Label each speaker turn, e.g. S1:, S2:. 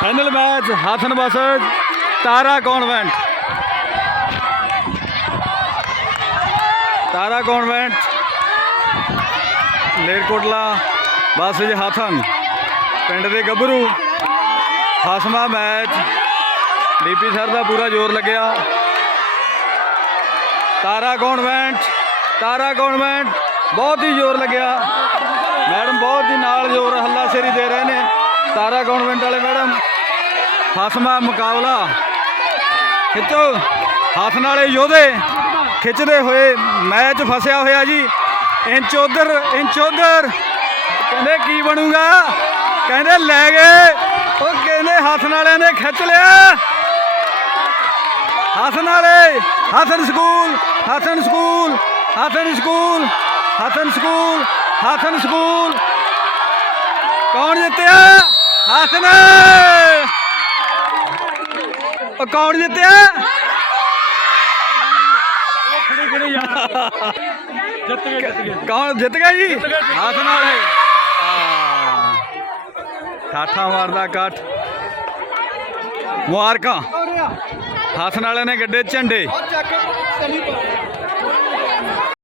S1: Final match Hasan versus Tara convent Tara convent Malerkotla versus Hathan ਪਿੰਡ ਦੇ ਗੱਭਰੂ ਫਸਮਾ ਮੈਚ ਡੀਪੀ ਸਰ ਦਾ ਪੂਰਾ ਜ਼ੋਰ ਲੱਗਿਆ। ਤਾਰਾ ਕਨਵੈਂਟ ਤਾਰਾ ਕਨਵੈਂਟ ਬਹੁਤ ਹੀ ਜ਼ੋਰ ਲੱਗਿਆ। ਮੈਡਮ ਬਹੁਤ ਹੀ ਨਾਲ ਜ਼ੋਰ ਹੱਲਾ ਸੇਰੀ ਦੇ ਰਹੇ ਨੇ। ਤਾਰਾ ਕਨਵੈਂਟ ਵਾਲੇ ਮੈਡਮ ਫਸਮਾ ਮੁਕਾਬਲਾ। ਖਿੱਚੋ, ਹੱਥ ਨਾਲੇ ਯੋਧੇ ਖਿੱਚਦੇ ਹੋਏ ਮੈਚ ਫਸਿਆ ਹੋਇਆ ਜੀ। ਇੰਚ ਉਧਰ ਇੰਚ ਉਧਰ। ਕਹਿੰਦੇ ਕੀ ਬਣੂਗਾ? ਕਹਿੰਦੇ ਲੈ ਗਏ। ਉਹ ਕਹਿੰਦੇ ਹੱਥ ਨਾਲਿਆਂ ਨੇ ਖਿੱਚ ਲਿਆ। ਹੱਥ ਨਾਲੇ Hathan school Hathan school Hathan school Hathan school Hathan school. ਕੌਣ ਜਿੱਤਿਆ? ਹੱਥਨ ਉਹ ਕੌਣ ਜਿੱਤਿਆ?
S2: ਜਿੱਤ ਗਏ ਜਿੱਤ ਗਏ।
S1: ਕੌਣ ਜਿੱਤ ਗਿਆ ਜੀ? ਹੱਥ ਨਾਲੇ ਹਾਂ। ਠਾਠਾ ਮਾਰਦਾ ਕੱਟ ਮੁਬਾਰਕਾਂ। ਹੱਥ ਨਾਲੇ ਨੇ ਗੱਡੇ ਝੰਡੇ।